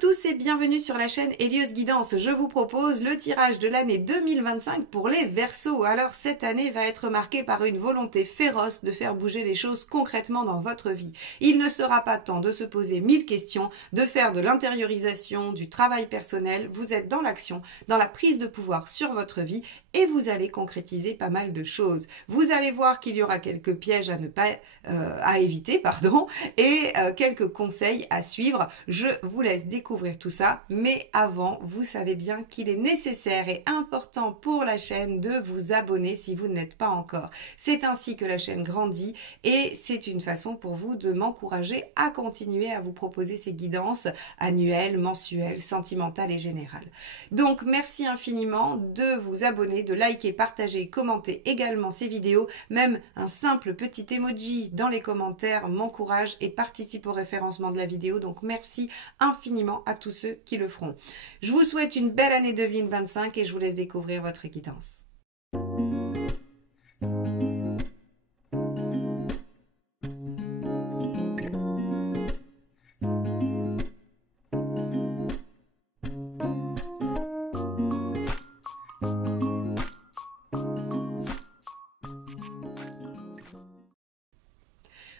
tous et bienvenue sur la chaîne Hélios Guidance. Je vous propose le tirage de l'année 2025 pour les Verseaux. Alors cette année va être marquée par une volonté féroce de faire bouger les choses concrètement dans votre vie. Il ne sera pas temps de se poser 1000 questions, de faire de l'intériorisation, du travail personnel. Vous êtes dans l'action, dans la prise de pouvoir sur votre vie et vous allez concrétiser pas mal de choses. Vous allez voir qu'il y aura quelques pièges à éviter, pardon, et quelques conseils à suivre. Je vous laisse découvrir tout ça, mais avant, vous savez bien qu'il est nécessaire et important pour la chaîne de vous abonner si vous ne l'êtes pas encore. C'est ainsi que la chaîne grandit et c'est une façon pour vous de m'encourager à continuer à vous proposer ces guidances annuelles, mensuelles, sentimentales et générales. Donc, merci infiniment de vous abonner, de liker, partager, commenter également ces vidéos. Même un simple petit emoji dans les commentaires m'encourage et participe au référencement de la vidéo. Donc, merci infiniment à tous ceux qui le feront. Je vous souhaite une belle année 2025 et je vous laisse découvrir votre guidance.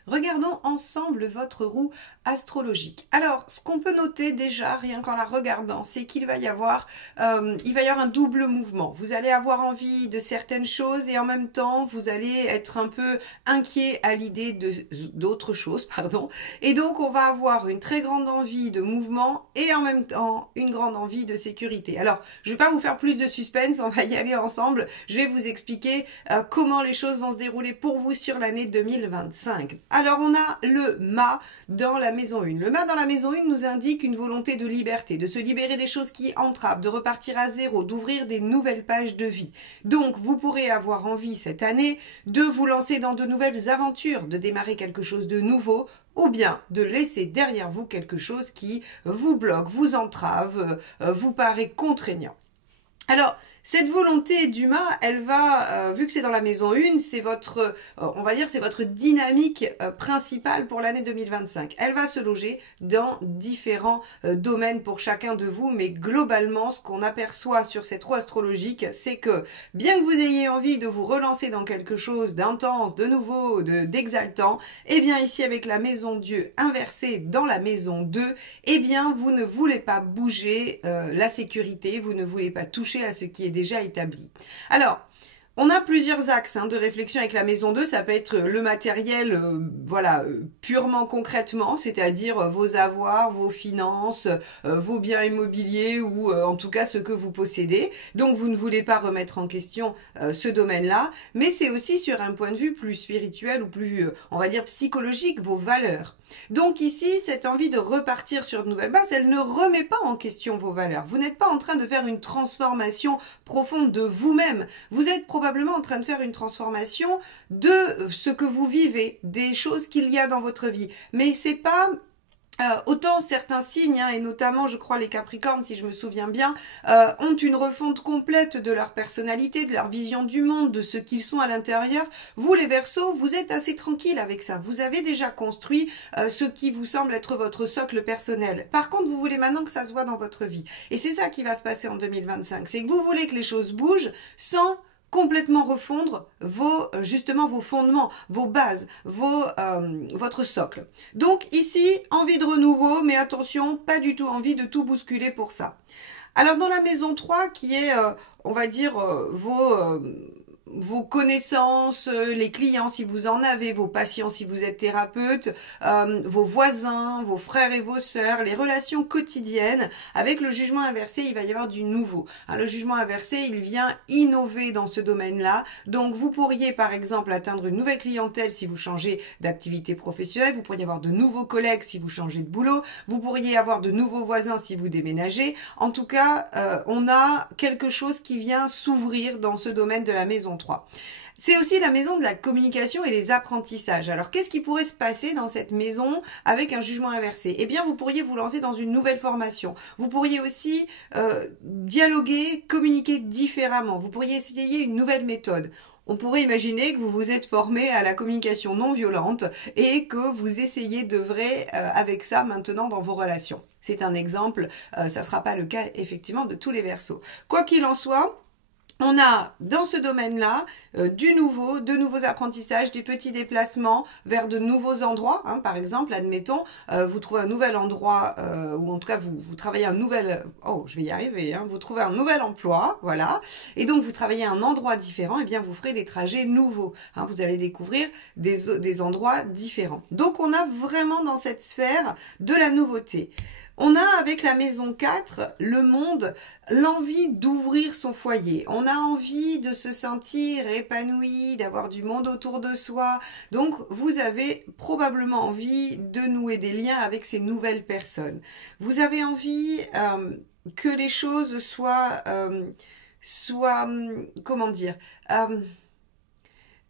Regardons ensemble votre roue astrologique. Alors, ce qu'on peut noter déjà, rien qu'en la regardant, c'est qu'il va y avoir un double mouvement. Vous allez avoir envie de certaines choses et en même temps, vous allez être un peu inquiet à l'idée d'autres choses, pardon. Et donc, on va avoir une très grande envie de mouvement et en même temps, une grande envie de sécurité. Alors, je ne vais pas vous faire plus de suspense, on va y aller ensemble. Je vais vous expliquer comment les choses vont se dérouler pour vous sur l'année 2025. Alors, on a le mât dans la maison 1. Le mât dans la maison 1 nous indique une volonté de liberté, de se libérer des choses qui entravent, de repartir à zéro, d'ouvrir des nouvelles pages de vie. Donc, vous pourrez avoir envie cette année de vous lancer dans de nouvelles aventures, de démarrer quelque chose de nouveau, ou bien de laisser derrière vous quelque chose qui vous bloque, vous entrave, vous paraît contraignant. Alors, cette volonté d'humain, elle va, vu que c'est dans la maison 1, c'est votre, on va dire, c'est votre dynamique principale pour l'année 2025. Elle va se loger dans différents domaines pour chacun de vous, mais globalement, ce qu'on aperçoit sur cette roue astrologique, c'est que bien que vous ayez envie de vous relancer dans quelque chose d'intense, de nouveau, d'exaltant, eh bien ici avec la maison Dieu inversée dans la maison 2, eh bien vous ne voulez pas bouger la sécurité, vous ne voulez pas toucher à ce qui est déjà établi. Alors, on a plusieurs axes de réflexion avec la maison 2, ça peut être le matériel, purement concrètement, c'est-à-dire vos avoirs, vos finances, vos biens immobiliers ou en tout cas ce que vous possédez. Donc vous ne voulez pas remettre en question ce domaine-là, mais c'est aussi sur un point de vue plus spirituel ou plus, on va dire, psychologique, vos valeurs. Donc ici, cette envie de repartir sur de nouvelles bases, elle ne remet pas en question vos valeurs. Vous n'êtes pas en train de faire une transformation profonde de vous-même. Vous êtes probablement en train de faire une transformation de ce que vous vivez, des choses qu'il y a dans votre vie. Mais c'est pas... autant certains signes, et notamment je crois les Capricornes si je me souviens bien, ont une refonte complète de leur personnalité, de leur vision du monde, de ce qu'ils sont à l'intérieur. Vous les Verseaux, vous êtes assez tranquille avec ça. Vous avez déjà construit ce qui vous semble être votre socle personnel. Par contre, vous voulez maintenant que ça se voit dans votre vie. Et c'est ça qui va se passer en 2025. C'est que vous voulez que les choses bougent sans complètement refondre justement vos fondements, vos bases, votre socle. Donc ici, envie de renouveau, mais attention, pas du tout envie de tout bousculer pour ça. Alors dans la maison 3, qui est, on va dire, vos connaissances, les clients si vous en avez, vos patients si vous êtes thérapeute, vos voisins, vos frères et vos sœurs, les relations quotidiennes. Avec le jugement inversé, il va y avoir du nouveau. Le jugement inversé, il vient innover dans ce domaine-là. Donc vous pourriez par exemple atteindre une nouvelle clientèle si vous changez d'activité professionnelle, vous pourriez avoir de nouveaux collègues si vous changez de boulot, vous pourriez avoir de nouveaux voisins si vous déménagez. En tout cas, on a quelque chose qui vient s'ouvrir dans ce domaine de la maison 3. C'est aussi la maison de la communication et des apprentissages. Alors, qu'est-ce qui pourrait se passer dans cette maison avec un jugement inversé? Eh bien, vous pourriez vous lancer dans une nouvelle formation. Vous pourriez aussi dialoguer, communiquer différemment. Vous pourriez essayer une nouvelle méthode. On pourrait imaginer que vous vous êtes formé à la communication non violente et que vous essayez d'œuvrer avec ça maintenant dans vos relations. C'est un exemple, ça ne sera pas le cas effectivement de tous les Verseaux. Quoi qu'il en soit, on a dans ce domaine-là de nouveaux apprentissages, des petits déplacements vers de nouveaux endroits. Hein. Par exemple, admettons, vous trouvez un nouvel endroit, ou en tout cas vous travaillez un nouvel... Oh, je vais y arriver. Hein, vous trouvez un nouvel emploi, voilà. Et donc vous travaillez à un endroit différent, et bien vous ferez des trajets nouveaux. Hein, vous allez découvrir des endroits différents. Donc on a vraiment dans cette sphère de la nouveauté. On a avec la maison 4, le monde, l'envie d'ouvrir son foyer. On a envie de se sentir épanoui, d'avoir du monde autour de soi. Donc vous avez probablement envie de nouer des liens avec ces nouvelles personnes. Vous avez envie que les choses soient comment dire,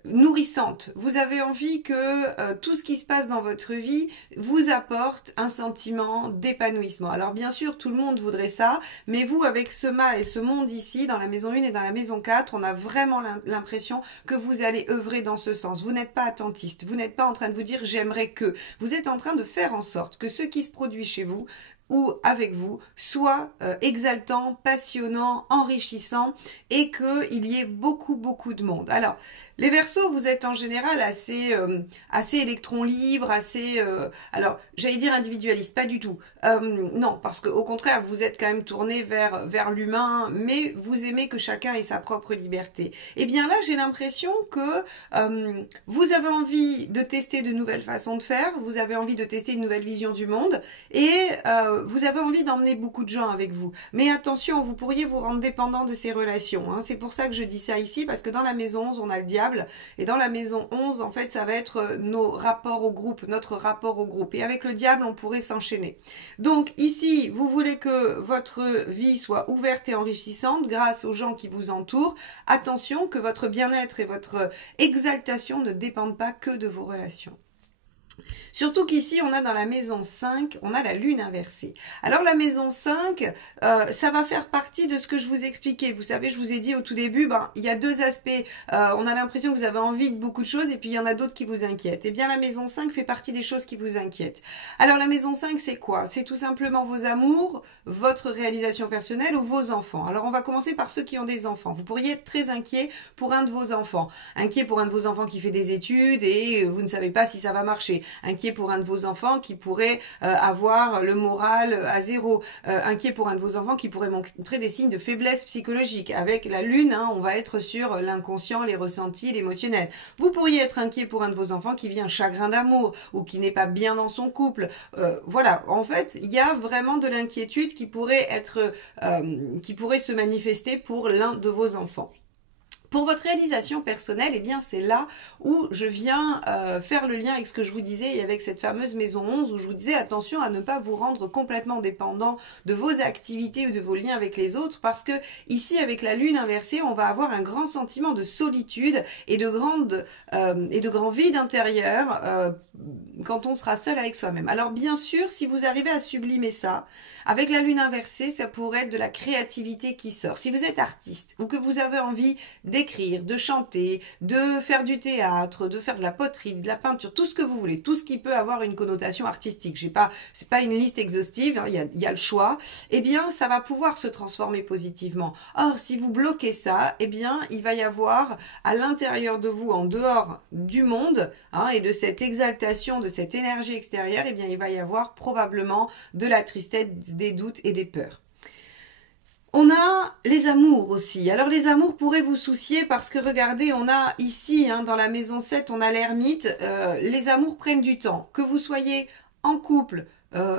nourrissante. Vous avez envie que tout ce qui se passe dans votre vie vous apporte un sentiment d'épanouissement. Alors bien sûr, tout le monde voudrait ça, mais vous, avec ce mât et ce monde ici, dans la maison 1 et dans la maison 4, on a vraiment l'impression que vous allez œuvrer dans ce sens. Vous n'êtes pas attentiste, vous n'êtes pas en train de vous dire j'aimerais que. Vous êtes en train de faire en sorte que ce qui se produit chez vous ou avec vous soit exaltant, passionnant, enrichissant et qu'il y ait beaucoup de monde. Alors, les Verseaux, vous êtes en général assez électron libre, alors j'allais dire individualiste, pas du tout. Non, parce qu'au contraire, vous êtes quand même tourné vers l'humain, mais vous aimez que chacun ait sa propre liberté. Et bien là, j'ai l'impression que vous avez envie de tester de nouvelles façons de faire, vous avez envie de tester une nouvelle vision du monde, et vous avez envie d'emmener beaucoup de gens avec vous. Mais attention, vous pourriez vous rendre dépendant de ces relations. Hein. C'est pour ça que je dis ça ici, parce que dans la maison 11, on a le diable. Et dans la maison 11, en fait, ça va être nos rapports au groupe, notre rapport au groupe. Et avec le diable, on pourrait s'enchaîner. Donc ici, vous voulez que votre vie soit ouverte et enrichissante grâce aux gens qui vous entourent. Attention que votre bien-être et votre exaltation ne dépendent pas que de vos relations. Surtout qu'ici, on a dans la maison 5, on a la lune inversée. Alors la maison 5, ça va faire partie de ce que je vous expliquais. Vous savez, je vous ai dit au tout début, il y a deux aspects. On a l'impression que vous avez envie de beaucoup de choses et puis il y en a d'autres qui vous inquiètent. Eh bien, la maison 5 fait partie des choses qui vous inquiètent. Alors la maison 5, c'est quoi? C'est tout simplement vos amours, votre réalisation personnelle ou vos enfants. Alors on va commencer par ceux qui ont des enfants. Vous pourriez être très inquiet pour un de vos enfants. Inquiet pour un de vos enfants qui fait des études et vous ne savez pas si ça va marcher. Inquiet pour un de vos enfants qui pourrait avoir le moral à zéro. Inquiet pour un de vos enfants qui pourrait montrer des signes de faiblesse psychologique. Avec la lune, hein, on va être sur l'inconscient, les ressentis, l'émotionnel. Vous pourriez être inquiet pour un de vos enfants qui vit un chagrin d'amour ou qui n'est pas bien dans son couple. Voilà, en fait, il y a vraiment de l'inquiétude qui pourrait se manifester pour l'un de vos enfants. Pour votre réalisation personnelle, eh bien c'est là où je viens faire le lien avec ce que je vous disais et avec cette fameuse maison 11 où je vous disais attention à ne pas vous rendre complètement dépendant de vos activités ou de vos liens avec les autres parce que ici avec la lune inversée, on va avoir un grand sentiment de solitude et de grand vide intérieur quand on sera seul avec soi-même. Alors bien sûr, si vous arrivez à sublimer ça, avec la lune inversée, ça pourrait être de la créativité qui sort. Si vous êtes artiste ou que vous avez envie d'écrire, de chanter, de faire du théâtre, de faire de la poterie, de la peinture, tout ce que vous voulez, tout ce qui peut avoir une connotation artistique. C'est pas une liste exhaustive, hein, il y a le choix. Eh bien, ça va pouvoir se transformer positivement. Or, si vous bloquez ça, eh bien, il va y avoir à l'intérieur de vous, en dehors du monde, hein, et de cette exaltation, de cette énergie extérieure, eh bien, il va y avoir probablement de la tristesse, des doutes et des peurs. On a les amours aussi. Alors les amours pourraient vous soucier parce que regardez, on a ici, hein, dans la maison 7, on a l'ermite. Les amours prennent du temps. Que vous soyez en couple,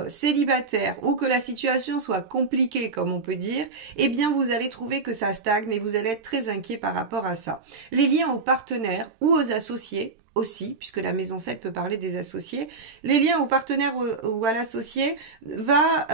célibataire ou que la situation soit compliquée comme on peut dire, eh bien vous allez trouver que ça stagne et vous allez être très inquiet par rapport à ça. Les liens aux partenaires ou aux associés, aussi, puisque la maison 7 peut parler des associés, les liens au partenaire ou à l'associé va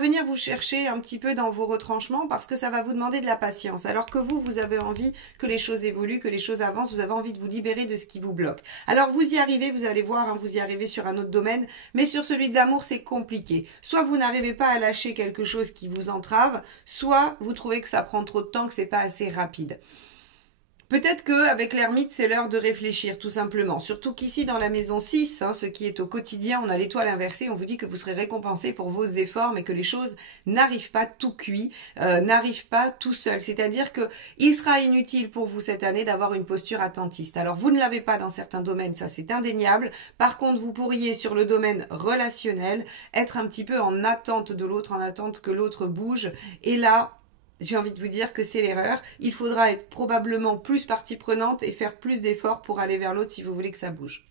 venir vous chercher un petit peu dans vos retranchements parce que ça va vous demander de la patience. Alors que vous avez envie que les choses évoluent, que les choses avancent, vous avez envie de vous libérer de ce qui vous bloque. Alors vous y arrivez, vous allez voir, hein, vous y arrivez sur un autre domaine, mais sur celui de l'amour, c'est compliqué. Soit vous n'arrivez pas à lâcher quelque chose qui vous entrave, soit vous trouvez que ça prend trop de temps, que c'est pas assez rapide. Peut-être qu'avec l'ermite, c'est l'heure de réfléchir, tout simplement. Surtout qu'ici, dans la maison 6, ce qui est au quotidien, on a l'étoile inversée, on vous dit que vous serez récompensé pour vos efforts, mais que les choses n'arrivent pas tout cuit, n'arrivent pas tout seul. C'est-à-dire que il sera inutile pour vous cette année d'avoir une posture attentiste. Alors, vous ne l'avez pas dans certains domaines, ça c'est indéniable. Par contre, vous pourriez, sur le domaine relationnel, être un petit peu en attente de l'autre, en attente que l'autre bouge. Et là, j'ai envie de vous dire que c'est l'erreur. Il faudra être probablement plus partie prenante et faire plus d'efforts pour aller vers l'autre si vous voulez que ça bouge.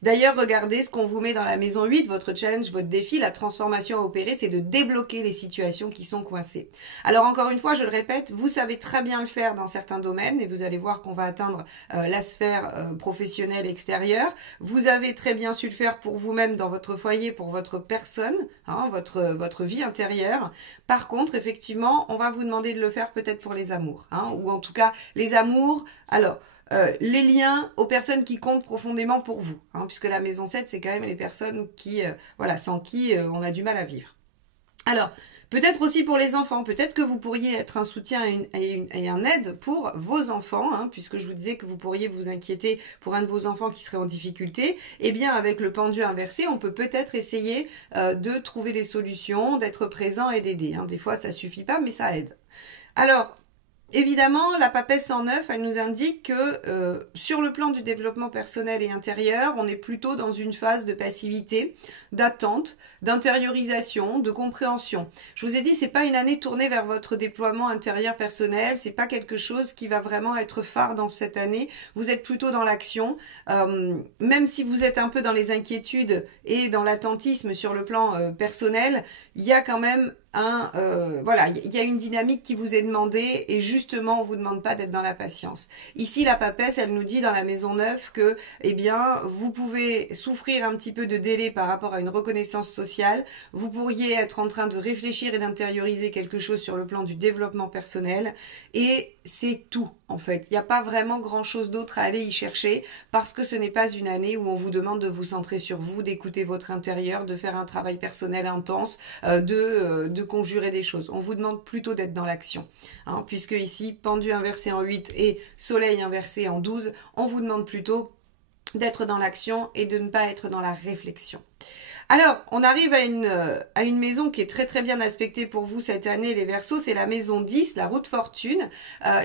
D'ailleurs, regardez ce qu'on vous met dans la maison 8, votre challenge, votre défi, la transformation à opérer, c'est de débloquer les situations qui sont coincées. Alors encore une fois, je le répète, vous savez très bien le faire dans certains domaines et vous allez voir qu'on va atteindre la sphère professionnelle extérieure. Vous avez très bien su le faire pour vous-même dans votre foyer, pour votre personne, votre vie intérieure. Par contre, effectivement, on va vous demander de le faire peut-être pour les amours, ou en tout cas les amours. Alors, les liens aux personnes qui comptent profondément pour vous, puisque la maison 7, c'est quand même les personnes qui, sans qui on a du mal à vivre. Alors, peut-être aussi pour les enfants, peut-être que vous pourriez être un soutien et un aide pour vos enfants, puisque je vous disais que vous pourriez vous inquiéter pour un de vos enfants qui serait en difficulté. Eh bien, avec le pendu inversé, on peut peut-être essayer de trouver des solutions, d'être présent et d'aider. Des fois, ça suffit pas, mais ça aide. Alors, évidemment, la papesse 109, elle nous indique que sur le plan du développement personnel et intérieur, on est plutôt dans une phase de passivité, d'attente, d'intériorisation, de compréhension. Je vous ai dit, c'est pas une année tournée vers votre déploiement intérieur personnel, c'est pas quelque chose qui va vraiment être phare dans cette année. Vous êtes plutôt dans l'action, même si vous êtes un peu dans les inquiétudes et dans l'attentisme sur le plan personnel, il y a quand même il y a une dynamique qui vous est demandée et justement on vous demande pas d'être dans la patience. Ici la papesse, elle nous dit dans la maison 9 que vous pouvez souffrir un petit peu de délai par rapport à une reconnaissance sociale, vous pourriez être en train de réfléchir et d'intérioriser quelque chose sur le plan du développement personnel et c'est tout en fait. Il n'y a pas vraiment grand chose d'autre à aller y chercher parce que ce n'est pas une année où on vous demande de vous centrer sur vous, d'écouter votre intérieur, de faire un travail personnel intense, de conjurer des choses. On vous demande plutôt d'être dans l'action. Puisque ici, pendu inversé en 8 et soleil inversé en 12, on vous demande plutôt d'être dans l'action et de ne pas être dans la réflexion. Alors, on arrive à une maison qui est très très bien aspectée pour vous cette année, les Verseaux, c'est la maison 10, la route fortune.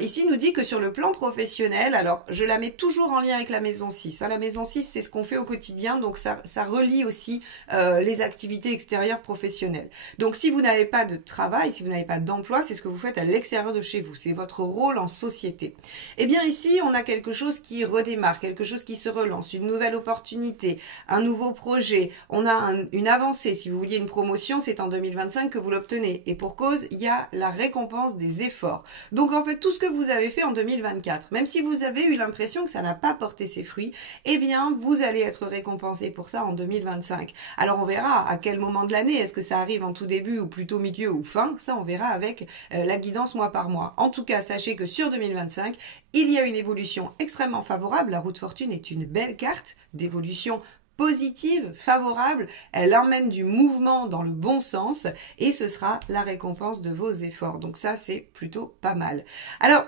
Ici, nous dit que sur le plan professionnel, alors je la mets toujours en lien avec la maison 6. La maison 6, c'est ce qu'on fait au quotidien, donc ça relie aussi les activités extérieures professionnelles. Donc si vous n'avez pas de travail, si vous n'avez pas d'emploi, c'est ce que vous faites à l'extérieur de chez vous, c'est votre rôle en société. Eh bien ici, on a quelque chose qui redémarre, quelque chose qui se relance, une nouvelle opportunité, un nouveau projet, on a une avancée. Si vous vouliez une promotion, c'est en 2025 que vous l'obtenez. Et pour cause, il y a la récompense des efforts. Donc en fait, tout ce que vous avez fait en 2024, même si vous avez eu l'impression que ça n'a pas porté ses fruits, eh bien, vous allez être récompensé pour ça en 2025. Alors on verra à quel moment de l'année, est-ce que ça arrive en tout début ou plutôt milieu ou fin, ça on verra avec la guidance mois par mois. En tout cas, sachez que sur 2025, il y a une évolution extrêmement favorable. La route fortune est une belle carte d'évolution positive, favorable, elle emmène du mouvement dans le bon sens et ce sera la récompense de vos efforts. Donc ça, c'est plutôt pas mal. Alors,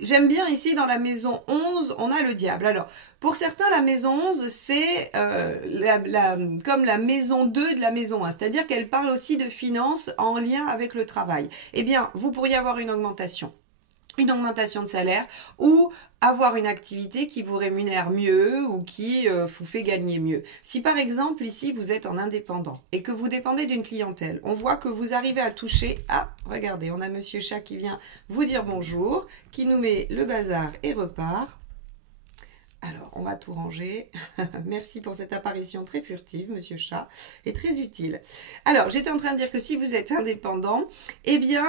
j'aime bien ici dans la maison 11, on a le diable. Alors, pour certains, la maison 11, c'est comme la maison 2 de la maison 1, c'est-à-dire qu'elle parle aussi de finances en lien avec le travail. Eh bien, vous pourriez avoir une augmentation de salaire ou avoir une activité qui vous rémunère mieux ou qui vous fait gagner mieux. Si par exemple ici vous êtes en indépendant et que vous dépendez d'une clientèle, on voit que vous arrivez à toucher, regardez, on a Monsieur Chat qui vient vous dire bonjour, qui nous met le bazar et repart. Alors, on va tout ranger. Merci pour cette apparition très furtive, Monsieur Chat, et très utile. Alors, j'étais en train de dire que si vous êtes indépendant, eh bien,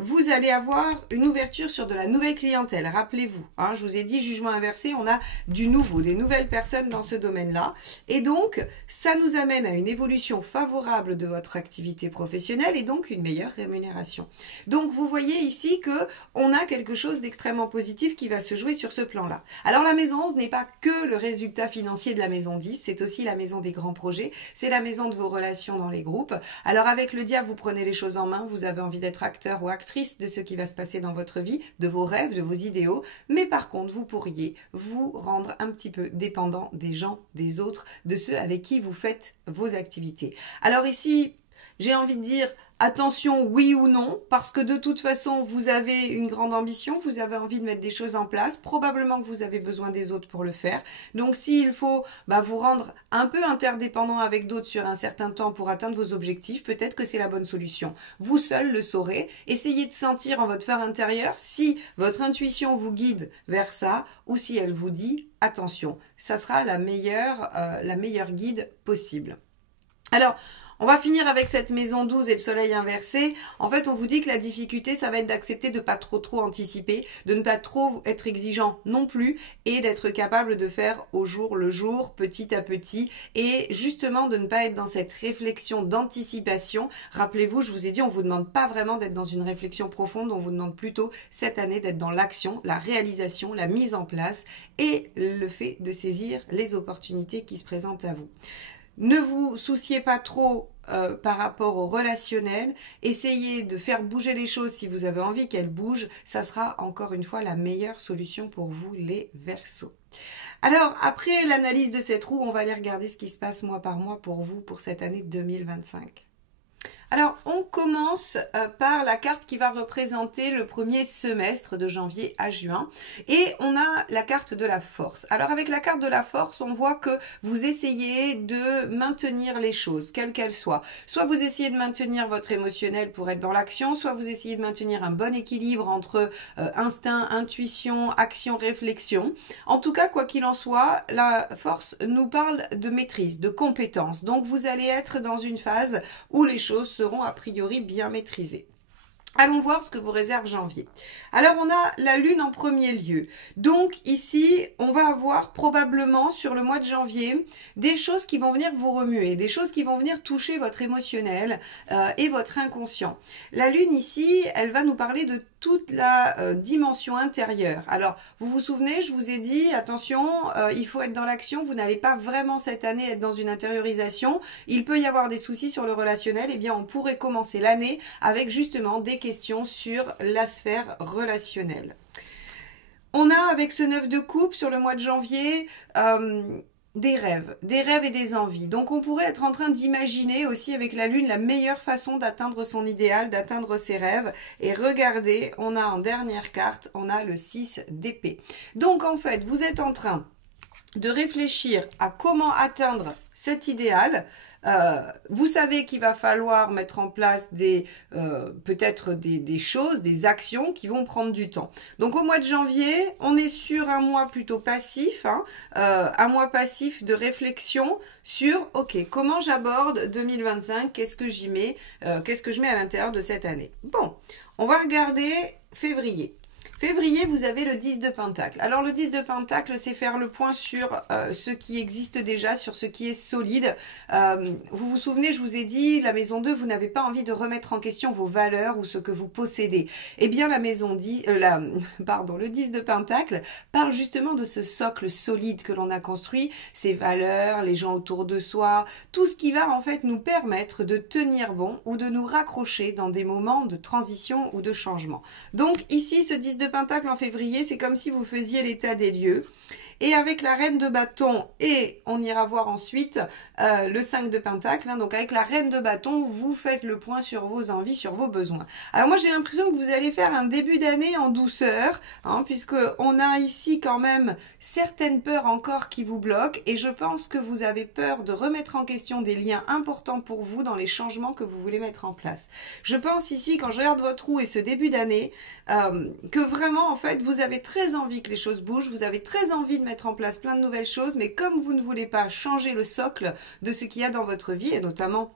vous allez avoir une ouverture sur de la nouvelle clientèle. Rappelez-vous, je vous ai dit, jugement inversé, on a du nouveau, des nouvelles personnes dans ce domaine-là. Et donc, ça nous amène à une évolution favorable de votre activité professionnelle et donc une meilleure rémunération. Donc, vous voyez ici que on a quelque chose d'extrêmement positif qui va se jouer sur ce plan-là. Alors, la maison 11, 11 n'est pas que le résultat financier de la maison 10, c'est aussi la maison des grands projets, c'est la maison de vos relations dans les groupes. Alors avec le diable, vous prenez les choses en main, vous avez envie d'être acteur ou actrice de ce qui va se passer dans votre vie, de vos rêves, de vos idéaux, mais par contre, vous pourriez vous rendre un petit peu dépendant des gens, des autres, de ceux avec qui vous faites vos activités. Alors ici, j'ai envie de dire attention oui ou non, parce que de toute façon, vous avez une grande ambition, vous avez envie de mettre des choses en place, probablement que vous avez besoin des autres pour le faire. Donc s'il faut vous rendre un peu interdépendant avec d'autres sur un certain temps pour atteindre vos objectifs, peut-être que c'est la bonne solution. Vous seul le saurez. Essayez de sentir en votre fort intérieur si votre intuition vous guide vers ça ou si elle vous dit attention. Ça sera la meilleure guide possible. Alors, on va finir avec cette maison 12 et le soleil inversé. En fait, on vous dit que la difficulté, ça va être d'accepter de ne pas trop anticiper, de ne pas trop être exigeant non plus et d'être capable de faire au jour le jour, petit à petit et justement de ne pas être dans cette réflexion d'anticipation. Rappelez-vous, je vous ai dit, on ne vous demande pas vraiment d'être dans une réflexion profonde, on vous demande plutôt cette année d'être dans l'action, la réalisation, la mise en place et le fait de saisir les opportunités qui se présentent à vous. Ne vous souciez pas trop par rapport au relationnel. Essayez de faire bouger les choses si vous avez envie qu'elles bougent. Ça sera encore une fois la meilleure solution pour vous les Verseaux. Alors, après l'analyse de cette roue, on va aller regarder ce qui se passe mois par mois pour vous pour cette année 2025. Alors, on commence par la carte qui va représenter le premier semestre de janvier à juin. Et on a la carte de la force. Alors, avec la carte de la force, on voit que vous essayez de maintenir les choses, quelles qu'elles soient. Soit vous essayez de maintenir votre émotionnel pour être dans l'action, soit vous essayez de maintenir un bon équilibre entre instinct, intuition, action, réflexion. En tout cas, quoi qu'il en soit, la force nous parle de maîtrise, de compétence. Donc, vous allez être dans une phase où les choses seront a priori bien maîtrisées. Allons voir ce que vous réserve janvier. Alors, on a la lune en premier lieu. Donc, ici, on va avoir probablement sur le mois de janvier des choses qui vont venir vous remuer, des choses qui vont venir toucher votre émotionnel et votre inconscient. La lune ici, elle va nous parler de toute la dimension intérieure. Alors, vous vous souvenez, je vous ai dit, attention, il faut être dans l'action, vous n'allez pas vraiment cette année être dans une intériorisation. Il peut y avoir des soucis sur le relationnel, eh bien, on pourrait commencer l'année avec justement des questions sur la sphère relationnelle. On a avec ce 9 de coupe sur le mois de janvier des rêves et des envies. Donc on pourrait être en train d'imaginer aussi avec la lune la meilleure façon d'atteindre son idéal, d'atteindre ses rêves. Et regardez, on a en dernière carte, on a le 6 d'épée. Donc en fait, vous êtes en train de réfléchir à comment atteindre cet idéal. Vous savez qu'il va falloir mettre en place peut-être des choses, des actions qui vont prendre du temps. Donc au mois de janvier, on est sur un mois plutôt passif, un mois passif de réflexion sur ok, comment j'aborde 2025, qu'est-ce que j'y mets, qu'est-ce que je mets à l'intérieur de cette année. Bon, on va regarder février. Février, vous avez le 10 de Pentacle. Alors le 10 de Pentacle, c'est faire le point sur ce qui existe déjà, sur ce qui est solide. Vous vous souvenez, je vous ai dit, la maison 2, vous n'avez pas envie de remettre en question vos valeurs ou ce que vous possédez. Eh bien, la maison 10, le 10 de Pentacle parle justement de ce socle solide que l'on a construit, ses valeurs, les gens autour de soi, tout ce qui va en fait nous permettre de tenir bon ou de nous raccrocher dans des moments de transition ou de changement. Donc ici, ce 10 de Pentacle en février, c'est comme si vous faisiez l'état des lieux. Et avec la reine de bâton, et on ira voir ensuite le 5 de Pentacle, donc avec la reine de bâton, vous faites le point sur vos envies, sur vos besoins. Alors moi j'ai l'impression que vous allez faire un début d'année en douceur, puisque on a ici quand même certaines peurs encore qui vous bloquent, et je pense que vous avez peur de remettre en question des liens importants pour vous dans les changements que vous voulez mettre en place. Je pense ici, quand je regarde votre roue et ce début d'année, que vraiment en fait vous avez très envie que les choses bougent, vous avez très envie de mettre en place plein de nouvelles choses, mais comme vous ne voulez pas changer le socle de ce qu'il y a dans votre vie, et notamment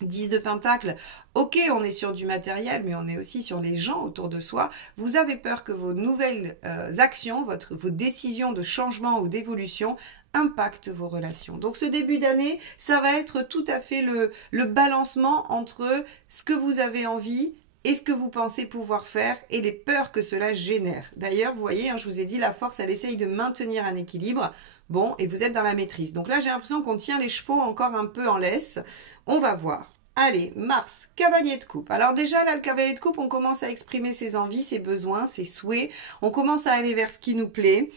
10 de Pentacle, ok, on est sur du matériel, mais on est aussi sur les gens autour de soi. Vous avez peur que vos nouvelles actions, vos décisions de changement ou d'évolution impactent vos relations. Donc ce début d'année, ça va être tout à fait le balancement entre ce que vous avez envie et ce que vous pensez pouvoir faire et les peurs que cela génère. D'ailleurs, vous voyez, hein, je vous ai dit, la force, elle essaye de maintenir un équilibre. Bon, et vous êtes dans la maîtrise. Donc là, j'ai l'impression qu'on tient les chevaux encore un peu en laisse. On va voir. Allez, Mars, cavalier de coupe. Alors déjà, là, le cavalier de coupe, on commence à exprimer ses envies, ses besoins, ses souhaits. On commence à aller vers ce qui nous plaît.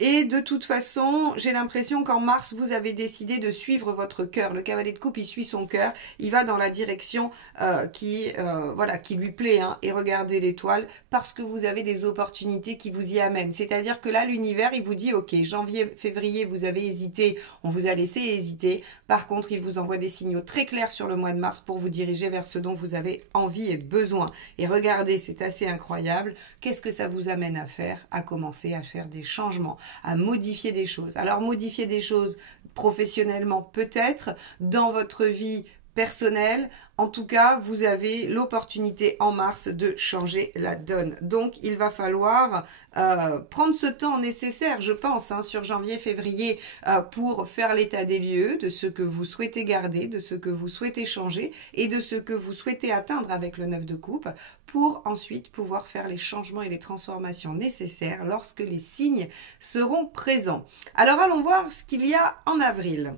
Et de toute façon, j'ai l'impression qu'en Mars, vous avez décidé de suivre votre cœur. Le cavalier de coupe, il suit son cœur. Il va dans la direction voilà, qui lui plaît. Hein. Et regardez l'étoile, parce que vous avez des opportunités qui vous y amènent. C'est-à-dire que là, l'univers, il vous dit, ok, janvier, février, vous avez hésité. On vous a laissé hésiter. Par contre, il vous envoie des signaux très clairs sur le mois de mars pour vous diriger vers ce dont vous avez envie et besoin. Et regardez, c'est assez incroyable. Qu'est-ce que ça vous amène à faire? À commencer à faire des changements, à modifier des choses. Alors, modifier des choses professionnellement peut-être, dans votre vie personnelle. En tout cas, vous avez l'opportunité en mars de changer la donne. Donc, il va falloir prendre ce temps nécessaire, je pense, hein, sur janvier-février, pour faire l'état des lieux de ce que vous souhaitez garder, de ce que vous souhaitez changer et de ce que vous souhaitez atteindre avec le 9 de coupe, pour ensuite pouvoir faire les changements et les transformations nécessaires lorsque les signes seront présents. Alors, allons voir ce qu'il y a en avril.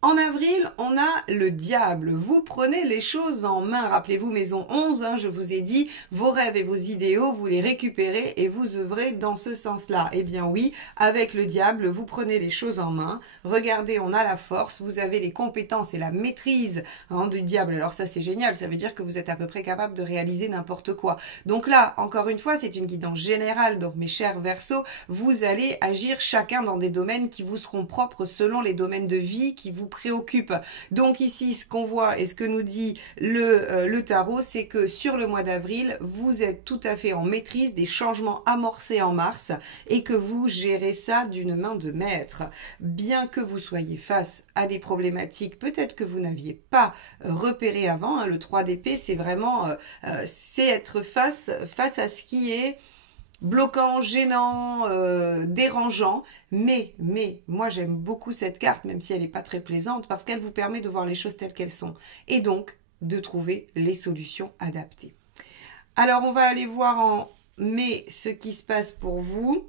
En avril, on a le diable. Vous prenez les choses en main. Rappelez-vous, maison 11, hein, je vous ai dit, vos rêves et vos idéaux, vous les récupérez et vous œuvrez dans ce sens-là. Eh bien oui, avec le diable, vous prenez les choses en main. Regardez, on a la force, vous avez les compétences et la maîtrise hein, du diable. Alors ça, c'est génial, ça veut dire que vous êtes à peu près capable de réaliser n'importe quoi. Donc là, encore une fois, c'est une guidance générale. Donc mes chers Verseaux, vous allez agir chacun dans des domaines qui vous seront propres selon les domaines de vie qui vous préoccupe. Donc ici, ce qu'on voit et ce que nous dit le tarot, c'est que sur le mois d'avril, vous êtes tout à fait en maîtrise des changements amorcés en mars et que vous gérez ça d'une main de maître. Bien que vous soyez face à des problématiques peut-être que vous n'aviez pas repérées avant, hein, le 3 d'épée, c'est vraiment c'est être face à ce qui est bloquant, gênant, dérangeant, mais moi j'aime beaucoup cette carte, même si elle n'est pas très plaisante, parce qu'elle vous permet de voir les choses telles qu'elles sont, et donc de trouver les solutions adaptées. Alors on va aller voir en mai ce qui se passe pour vous.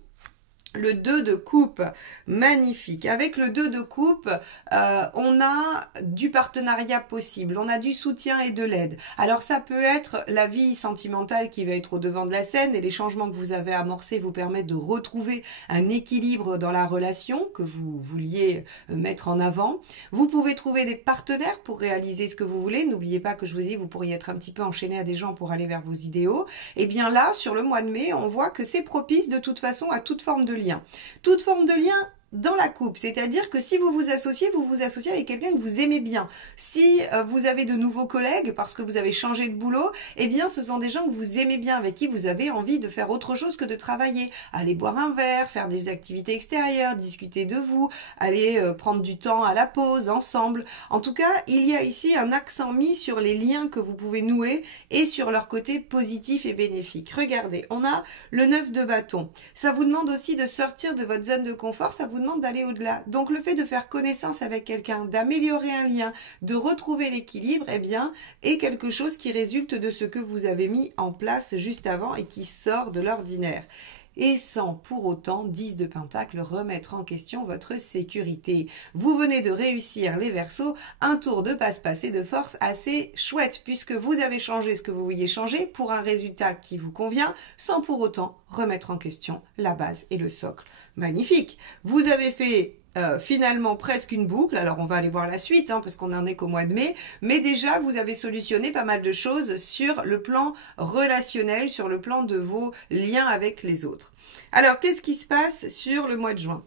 Le 2 de coupe, magnifique. Avec le 2 de coupe, on a du partenariat possible, on a du soutien et de l'aide. Alors ça peut être la vie sentimentale qui va être au devant de la scène et les changements que vous avez amorcés vous permettent de retrouver un équilibre dans la relation que vous vouliez mettre en avant. Vous pouvez trouver des partenaires pour réaliser ce que vous voulez. N'oubliez pas que je vous dis, vous pourriez être un petit peu enchaîné à des gens pour aller vers vos idéaux. Et bien là, sur le mois de mai, on voit que c'est propice de toute façon à toute forme de lien. Toute forme de lien dans la coupe, c'est-à-dire que si vous vous associez avec quelqu'un que vous aimez bien. Si vous avez de nouveaux collègues parce que vous avez changé de boulot, eh bien ce sont des gens que vous aimez bien, avec qui vous avez envie de faire autre chose que de travailler. Aller boire un verre, faire des activités extérieures, discuter de vous, aller prendre du temps à la pause ensemble. En tout cas, il y a ici un accent mis sur les liens que vous pouvez nouer et sur leur côté positif et bénéfique. Regardez, on a le 9 de bâton. Ça vous demande aussi de sortir de votre zone de confort, ça vous demande d'aller au-delà. Donc le fait de faire connaissance avec quelqu'un, d'améliorer un lien, de retrouver l'équilibre, eh bien, est quelque chose qui résulte de ce que vous avez mis en place juste avant et qui sort de l'ordinaire. Et sans pour autant, 10 de Pentacle, remettre en question votre sécurité. Vous venez de réussir, les Verseaux, un tour de passe-passe et de force assez chouette, puisque vous avez changé ce que vous vouliez changer pour un résultat qui vous convient, sans pour autant remettre en question la base et le socle. Magnifique! Vous avez fait finalement presque une boucle, alors on va aller voir la suite hein, parce qu'on n'en est qu'au mois de mai, mais déjà vous avez solutionné pas mal de choses sur le plan relationnel, sur le plan de vos liens avec les autres. Alors qu'est-ce qui se passe sur le mois de juin ?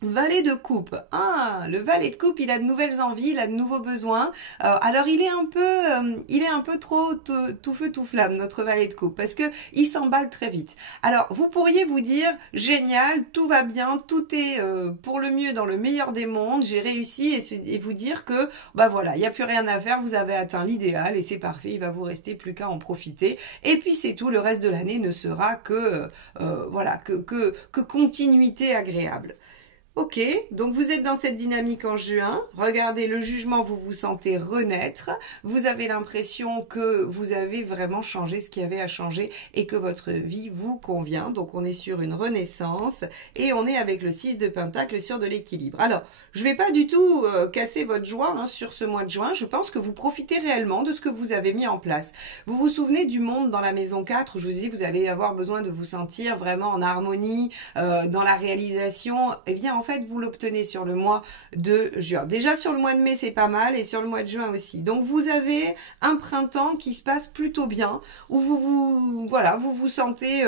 Valet de coupe. Ah, le valet de coupe, il a de nouvelles envies, il a de nouveaux besoins. Alors il est un peu trop tout feu tout flamme, notre valet de coupe, parce que il s'emballe très vite. Alors vous pourriez vous dire génial, tout va bien, tout est pour le mieux dans le meilleur des mondes, j'ai réussi et vous dire que bah voilà, il n'y a plus rien à faire, vous avez atteint l'idéal et c'est parfait, il va vous rester plus qu'à en profiter. Et puis c'est tout, le reste de l'année ne sera que voilà que continuité agréable. Ok, donc vous êtes dans cette dynamique en juin. Regardez, le jugement, vous vous sentez renaître. Vous avez l'impression que vous avez vraiment changé ce qu'il y avait à changer et que votre vie vous convient. Donc on est sur une renaissance et on est avec le 6 de Pentacle sur de l'équilibre. Alors, je ne vais pas du tout casser votre joie hein, sur ce mois de juin. Je pense que vous profitez réellement de ce que vous avez mis en place. Vous vous souvenez du monde dans la maison 4 où je vous dis vous allez avoir besoin de vous sentir vraiment en harmonie, dans la réalisation. Eh bien, en fait, vous l'obtenez sur le mois de juin. Déjà, sur le mois de mai, c'est pas mal et sur le mois de juin aussi. Donc, vous avez un printemps qui se passe plutôt bien où vous vous sentez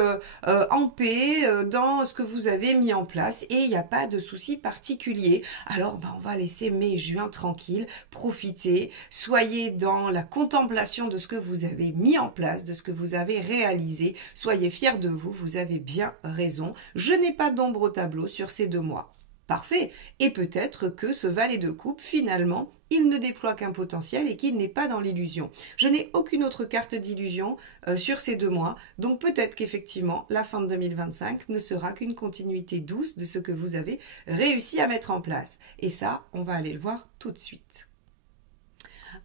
en paix dans ce que vous avez mis en place et il n'y a pas de souci particulier. Alors, on va laisser mai et juin tranquille, profitez, soyez dans la contemplation de ce que vous avez mis en place, de ce que vous avez réalisé. Soyez fiers de vous, vous avez bien raison. Je n'ai pas d'ombre au tableau sur ces 2 mois. Parfait. Et peut-être que ce valet de coupe, finalement, il ne déploie qu'un potentiel et qu'il n'est pas dans l'illusion. Je n'ai aucune autre carte d'illusion sur ces 2 mois, donc peut-être qu'effectivement, la fin de 2025 ne sera qu'une continuité douce de ce que vous avez réussi à mettre en place. Et ça, on va aller le voir tout de suite.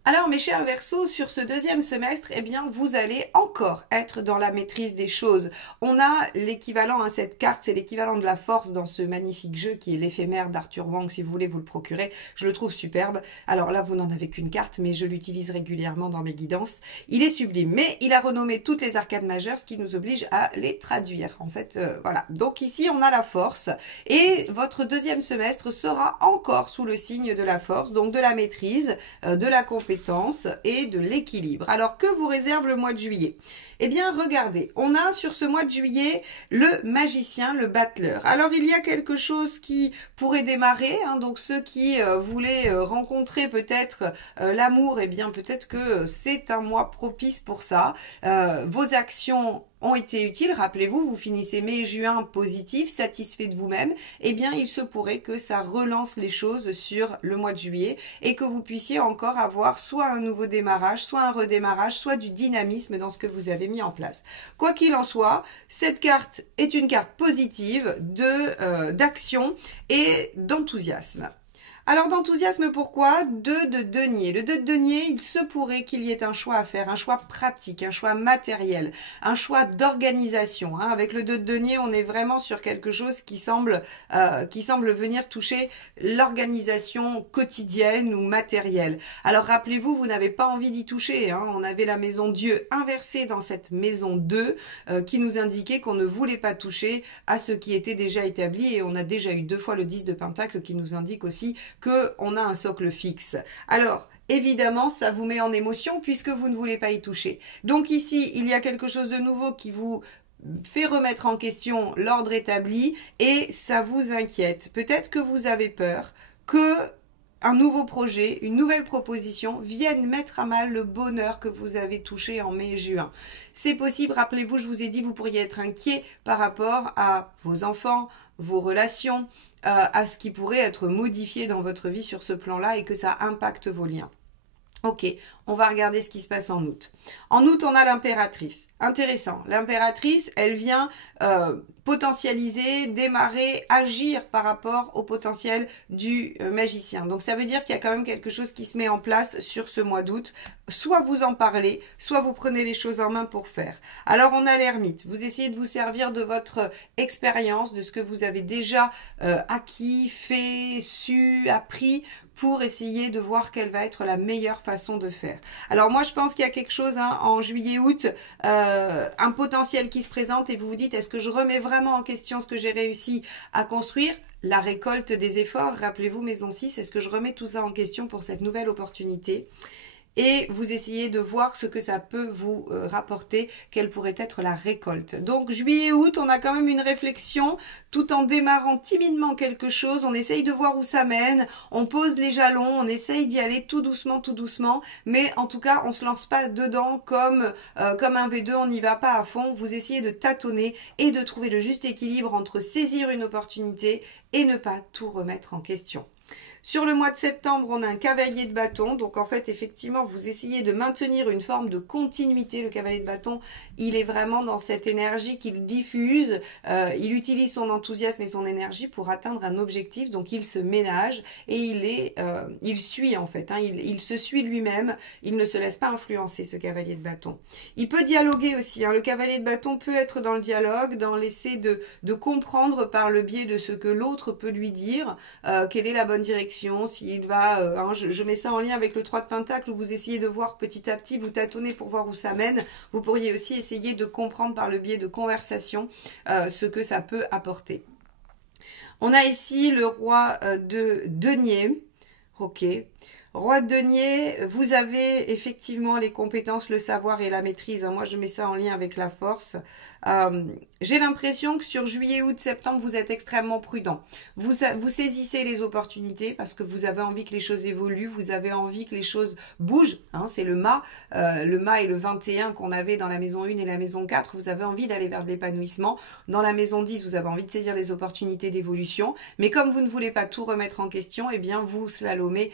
Alors mes chers Verseaux, sur ce deuxième semestre, eh bien vous allez encore être dans la maîtrise des choses. On a l'équivalent à cette carte, c'est l'équivalent de la force dans ce magnifique jeu qui est l'éphémère d'Arthur Wang. Si vous voulez vous le procurer, je le trouve superbe. Alors là vous n'en avez qu'une carte, mais je l'utilise régulièrement dans mes guidances. Il est sublime, mais il a renommé toutes les arcades majeures, ce qui nous oblige à les traduire. En fait, voilà. Donc ici on a la force et votre deuxième semestre sera encore sous le signe de la force, donc de la maîtrise, de la compétence et de l'équilibre. Alors que vous réserve le mois de juillet? Eh bien regardez, on a sur ce mois de juillet le magicien, le battleur. Alors il y a quelque chose qui pourrait démarrer, hein, donc ceux qui voulaient rencontrer peut-être l'amour, eh bien peut-être que c'est un mois propice pour ça. Vos actions ont été utiles, rappelez-vous, vous finissez mai et juin positif, satisfait de vous-même, eh bien il se pourrait que ça relance les choses sur le mois de juillet et que vous puissiez encore avoir soit un nouveau démarrage, soit un redémarrage, soit du dynamisme dans ce que vous avez mis en place. Quoi qu'il en soit, cette carte est une carte positive d'action et d'enthousiasme. Alors d'enthousiasme pourquoi? 2 de denier. Le 2 de denier, il se pourrait qu'il y ait un choix à faire, un choix pratique, un choix matériel, un choix d'organisation. Hein. Avec le 2 de denier, on est vraiment sur quelque chose qui semble venir toucher l'organisation quotidienne ou matérielle. Alors rappelez-vous, vous n'avez pas envie d'y toucher. Hein. On avait la maison Dieu inversée dans cette maison 2 qui nous indiquait qu'on ne voulait pas toucher à ce qui était déjà établi et on a déjà eu 2 fois le 10 de Pentacle qui nous indique aussi qu'on a un socle fixe. Alors, évidemment, ça vous met en émotion puisque vous ne voulez pas y toucher. Donc ici, il y a quelque chose de nouveau qui vous fait remettre en question l'ordre établi et ça vous inquiète. Peut-être que vous avez peur que un nouveau projet, une nouvelle proposition vienne mettre à mal le bonheur que vous avez touché en mai et juin. C'est possible, rappelez-vous, je vous ai dit, vous pourriez être inquiet par rapport à vos enfants, vos relations, à ce qui pourrait être modifié dans votre vie sur ce plan-là et que ça impacte vos liens. Ok, on va regarder ce qui se passe en août. En août, on a l'impératrice. Intéressant. L'impératrice, elle vient potentialiser, démarrer, agir par rapport au potentiel du magicien. Donc ça veut dire qu'il y a quand même quelque chose qui se met en place sur ce mois d'août. Soit vous en parlez, soit vous prenez les choses en main pour faire. Alors on a l'ermite. Vous essayez de vous servir de votre expérience, de ce que vous avez déjà acquis, fait, su, appris pour essayer de voir quelle va être la meilleure façon de faire. Alors moi je pense qu'il y a quelque chose hein, en juillet-août, un potentiel qui se présente et vous vous dites est-ce que je remets vraiment en question ce que j'ai réussi à construire? La récolte des efforts, rappelez-vous maison 6, est-ce que je remets tout ça en question pour cette nouvelle opportunité? Et vous essayez de voir ce que ça peut vous rapporter, quelle pourrait être la récolte. Donc juillet-août, on a quand même une réflexion, tout en démarrant timidement quelque chose, on essaye de voir où ça mène, on pose les jalons, on essaye d'y aller tout doucement, mais en tout cas, on se lance pas dedans comme un V2, on n'y va pas à fond, vous essayez de tâtonner et de trouver le juste équilibre entre saisir une opportunité et ne pas tout remettre en question. Sur le mois de septembre, on a un cavalier de bâton. Donc en fait, effectivement, vous essayez de maintenir une forme de continuité. Le cavalier de bâton, il est vraiment dans cette énergie qu'il diffuse. Il utilise son enthousiasme et son énergie pour atteindre un objectif. Donc il se ménage et il suit en fait. Hein. Il se suit lui-même. Il ne se laisse pas influencer, ce cavalier de bâton. Il peut dialoguer aussi. Hein. Le cavalier de bâton peut être dans le dialogue, dans l'essai de comprendre par le biais de ce que l'autre peut lui dire, quelle est la bonne direction, s'il va, hein, je mets ça en lien avec le 3 de Pentacle, où vous essayez de voir petit à petit, vous tâtonnez pour voir où ça mène. Vous pourriez aussi essayer de comprendre par le biais de conversation ce que ça peut apporter. On a ici le roi de denier. Ok. Roi de denier, vous avez effectivement les compétences, le savoir et la maîtrise. Moi, je mets ça en lien avec la force. J'ai l'impression que sur juillet, août, septembre, vous êtes extrêmement prudent. Vous saisissez les opportunités parce que vous avez envie que les choses évoluent, vous avez envie que les choses bougent. Hein, c'est le mât et le 21 qu'on avait dans la maison 1 et la maison 4. Vous avez envie d'aller vers de l'épanouissement. Dans la maison 10, vous avez envie de saisir les opportunités d'évolution. Mais comme vous ne voulez pas tout remettre en question, eh bien, vous slalomez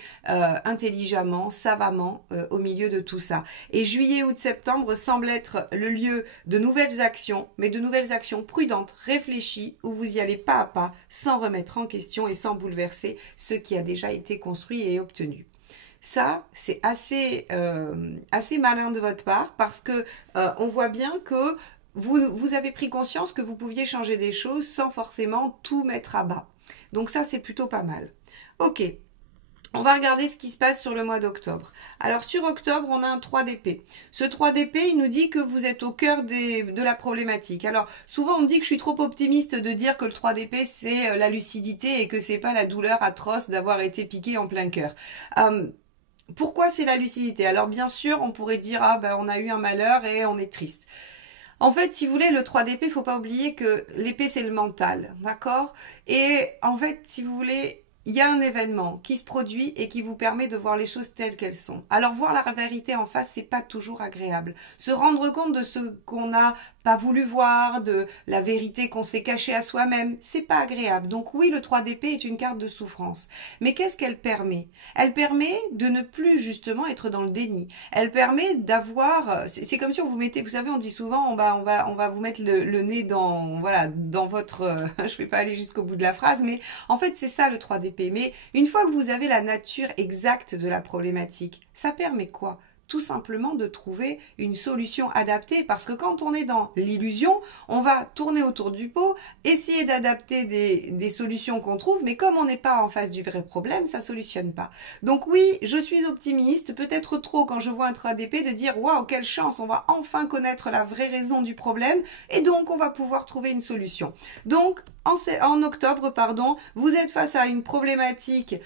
intelligemment, savamment au milieu de tout ça. Et juillet, août, septembre semble être le lieu de nouvelles actions, mais de nouvelles actions prudentes, réfléchies, où vous y allez pas à pas, sans remettre en question et sans bouleverser ce qui a déjà été construit et obtenu. Ça, c'est assez malin de votre part parce que on voit bien que vous avez pris conscience que vous pouviez changer des choses sans forcément tout mettre à bas. Donc ça, c'est plutôt pas mal. Ok. On va regarder ce qui se passe sur le mois d'octobre. Alors sur octobre, on a un 3 d'épée. Ce 3 d'épée, il nous dit que vous êtes au cœur de la problématique. Alors souvent on me dit que je suis trop optimiste de dire que le 3 d'épée c'est la lucidité et que c'est pas la douleur atroce d'avoir été piqué en plein cœur. Pourquoi c'est la lucidité? Alors bien sûr, on pourrait dire ah ben on a eu un malheur et on est triste. En fait, si vous voulez, le 3 d'épée, il ne faut pas oublier que l'épée c'est le mental, d'accord? Et en fait, si vous voulez, il y a un événement qui se produit et qui vous permet de voir les choses telles qu'elles sont. Alors voir la vérité en face, c'est pas toujours agréable. Se rendre compte de ce qu'on n'a pas voulu voir, de la vérité qu'on s'est cachée à soi-même, c'est pas agréable. Donc oui, le 3 d'épée est une carte de souffrance. Mais qu'est-ce qu'elle permet? Elle permet de ne plus justement être dans le déni. Elle permet d'avoir, c'est comme si on vous mettait, vous savez, on dit souvent, on va vous mettre le nez dans, voilà, dans votre, je vais pas aller jusqu'au bout de la phrase, mais en fait c'est ça le 3 d'épée. Mais une fois que vous avez la nature exacte de la problématique, ça permet quoi? Tout simplement de trouver une solution adaptée parce que quand on est dans l'illusion, on va tourner autour du pot, essayer d'adapter des solutions qu'on trouve, mais comme on n'est pas en face du vrai problème, ça solutionne pas. Donc oui, je suis optimiste, peut-être trop quand je vois un 3 d'épée de dire waouh, quelle chance, on va enfin connaître la vraie raison du problème et donc on va pouvoir trouver une solution. Donc en octobre, pardon, vous êtes face à une problématique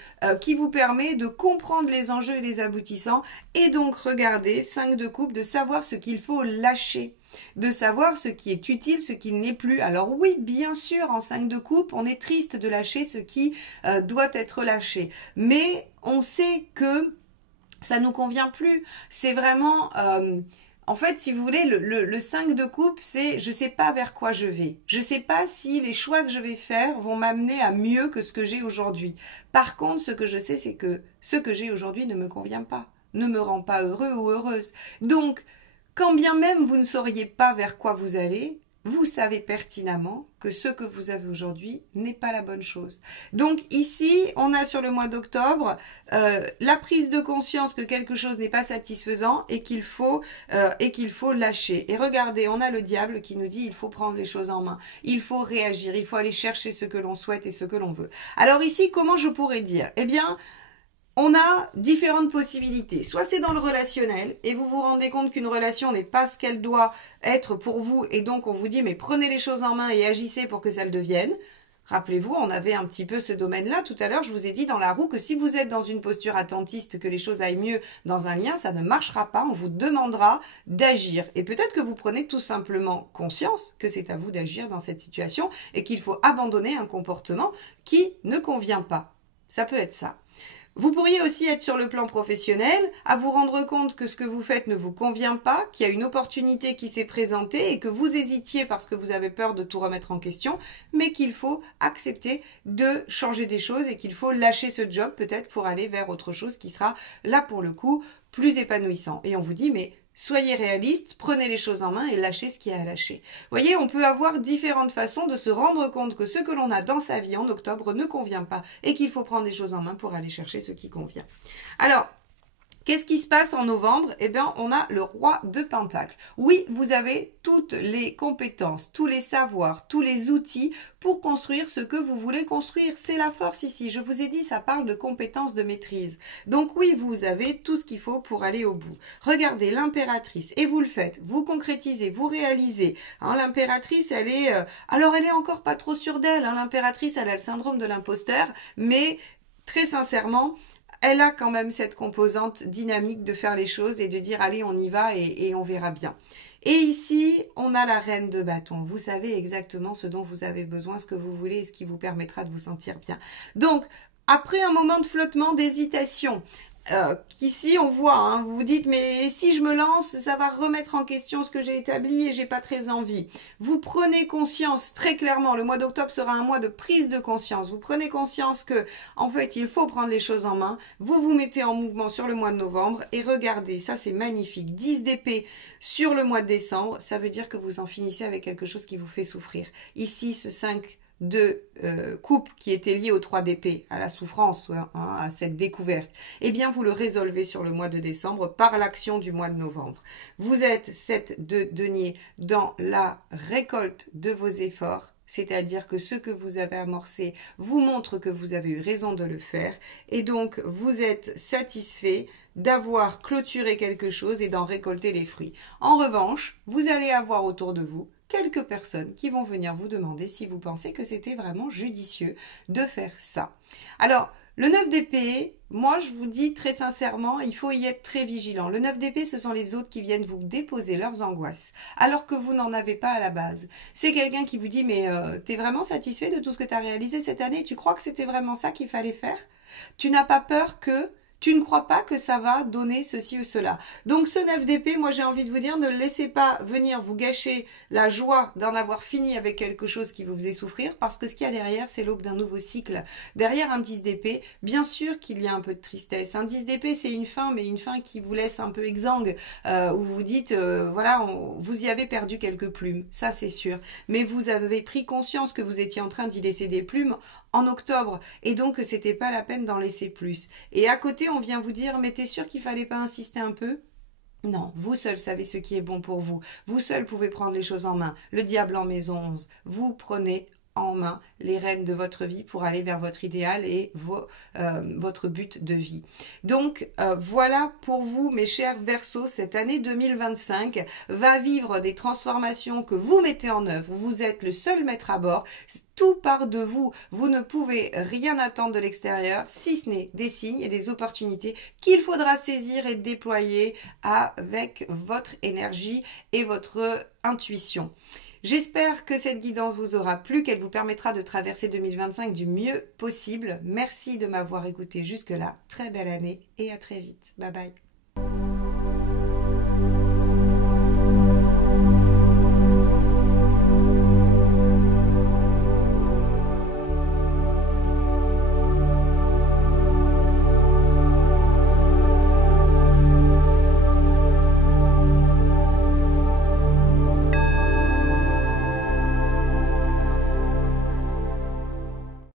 qui vous permet de comprendre les enjeux et les aboutissants et donc regardez, 5 de coupe, de savoir ce qu'il faut lâcher, de savoir ce qui est utile, ce qui n'est plus. Alors oui, bien sûr, en 5 de coupe, on est triste de lâcher ce qui doit être lâché, mais on sait que ça nous convient plus. C'est vraiment... en fait, si vous voulez, le 5 de coupe, c'est je sais pas vers quoi je vais. Je sais pas si les choix que je vais faire vont m'amener à mieux que ce que j'ai aujourd'hui. Par contre, ce que je sais, c'est que ce que j'ai aujourd'hui ne me convient pas, ne me rend pas heureux ou heureuse. Donc, quand bien même vous ne sauriez pas vers quoi vous allez, vous savez pertinemment que ce que vous avez aujourd'hui n'est pas la bonne chose. Donc ici, on a sur le mois d'octobre la prise de conscience que quelque chose n'est pas satisfaisant et qu'il faut lâcher. Et regardez, on a le diable qui nous dit il faut prendre les choses en main, il faut réagir, il faut aller chercher ce que l'on souhaite et ce que l'on veut. Alors ici, comment je pourrais dire? Eh bien, on a différentes possibilités. Soit c'est dans le relationnel et vous vous rendez compte qu'une relation n'est pas ce qu'elle doit être pour vous et donc on vous dit mais prenez les choses en main et agissez pour que ça le devienne. Rappelez-vous, on avait un petit peu ce domaine-là. Tout à l'heure, je vous ai dit dans la roue que si vous êtes dans une posture attentiste, que les choses aillent mieux dans un lien, ça ne marchera pas. On vous demandera d'agir. Et peut-être que vous prenez tout simplement conscience que c'est à vous d'agir dans cette situation et qu'il faut abandonner un comportement qui ne convient pas. Ça peut être ça. Vous pourriez aussi être sur le plan professionnel, à vous rendre compte que ce que vous faites ne vous convient pas, qu'il y a une opportunité qui s'est présentée et que vous hésitiez parce que vous avez peur de tout remettre en question, mais qu'il faut accepter de changer des choses et qu'il faut lâcher ce job peut-être pour aller vers autre chose qui sera là pour le coup plus épanouissant. Et on vous dit mais soyez réaliste, prenez les choses en main et lâchez ce qu'il y a à lâcher. Vous voyez, on peut avoir différentes façons de se rendre compte que ce que l'on a dans sa vie en octobre ne convient pas et qu'il faut prendre les choses en main pour aller chercher ce qui convient. Alors, qu'est-ce qui se passe en novembre? Eh bien, on a le roi de Pentacle. Oui, vous avez toutes les compétences, tous les savoirs, tous les outils pour construire ce que vous voulez construire. C'est la force ici. Je vous ai dit, ça parle de compétences de maîtrise. Donc oui, vous avez tout ce qu'il faut pour aller au bout. Regardez l'impératrice et vous le faites. Vous concrétisez, vous réalisez. Hein, l'impératrice, elle est... alors, elle est encore pas trop sûre d'elle. Hein, l'impératrice, elle a le syndrome de l'imposteur, mais très sincèrement, elle a quand même cette composante dynamique de faire les choses et de dire allez on y va et on verra bien. Et ici, on a la reine de bâton. Vous savez exactement ce dont vous avez besoin, ce que vous voulez et ce qui vous permettra de vous sentir bien. Donc, après un moment de flottement, d'hésitation, qu'ici on voit, hein, vous vous dites mais si je me lance, ça va remettre en question ce que j'ai établi et j'ai pas très envie. Vous prenez conscience très clairement, le mois d'octobre sera un mois de prise de conscience. Vous prenez conscience que en fait il faut prendre les choses en main. Vous vous mettez en mouvement sur le mois de novembre et regardez, ça c'est magnifique. 10 d'épée sur le mois de décembre, ça veut dire que vous en finissez avec quelque chose qui vous fait souffrir. Ici ce 5 de coupe qui était lié aux 3 d'épée, à la souffrance, hein, à cette découverte, eh bien vous le résolvez sur le mois de décembre par l'action du mois de novembre. Vous êtes 7 de denier dans la récolte de vos efforts, c'est-à-dire que ce que vous avez amorcé vous montre que vous avez eu raison de le faire, et donc vous êtes satisfait d'avoir clôturé quelque chose et d'en récolter les fruits. En revanche, vous allez avoir autour de vous quelques personnes qui vont venir vous demander si vous pensez que c'était vraiment judicieux de faire ça. Alors, le 9 d'épée, moi je vous dis très sincèrement, il faut y être très vigilant. Le 9 d'épée, ce sont les autres qui viennent vous déposer leurs angoisses, alors que vous n'en avez pas à la base. C'est quelqu'un qui vous dit, mais t'es vraiment satisfait de tout ce que tu as réalisé cette année? Tu crois que c'était vraiment ça qu'il fallait faire? Tu n'as pas peur que... Tu ne crois pas que ça va donner ceci ou cela. Donc ce 9 d'épée, moi j'ai envie de vous dire, ne laissez pas venir vous gâcher la joie d'en avoir fini avec quelque chose qui vous faisait souffrir, parce que ce qu'il y a derrière, c'est l'aube d'un nouveau cycle. Derrière un 10 d'épée, bien sûr qu'il y a un peu de tristesse. Un 10 d'épée, c'est une fin, mais une fin qui vous laisse un peu exsangue, où vous dites, voilà, vous y avez perdu quelques plumes, ça c'est sûr. Mais vous avez pris conscience que vous étiez en train d'y laisser des plumes en octobre, et donc que c'était pas la peine d'en laisser plus. Et à côté, on vient vous dire, mais t'es sûr qu'il fallait pas insister un peu? Non, vous seul savez ce qui est bon pour vous. Vous seul pouvez prendre les choses en main. Le diable en maison 11. Vous prenez en main les rênes de votre vie pour aller vers votre idéal et votre but de vie. Donc voilà pour vous mes chers Verseaux, cette année 2025 va vivre des transformations que vous mettez en œuvre. Vous êtes le seul maître à bord. Tout part de vous. Vous ne pouvez rien attendre de l'extérieur, si ce n'est des signes et des opportunités qu'il faudra saisir et déployer avec votre énergie et votre intuition. J'espère que cette guidance vous aura plu, qu'elle vous permettra de traverser 2025 du mieux possible. Merci de m'avoir écouté jusque-là. Très belle année et à très vite. Bye bye.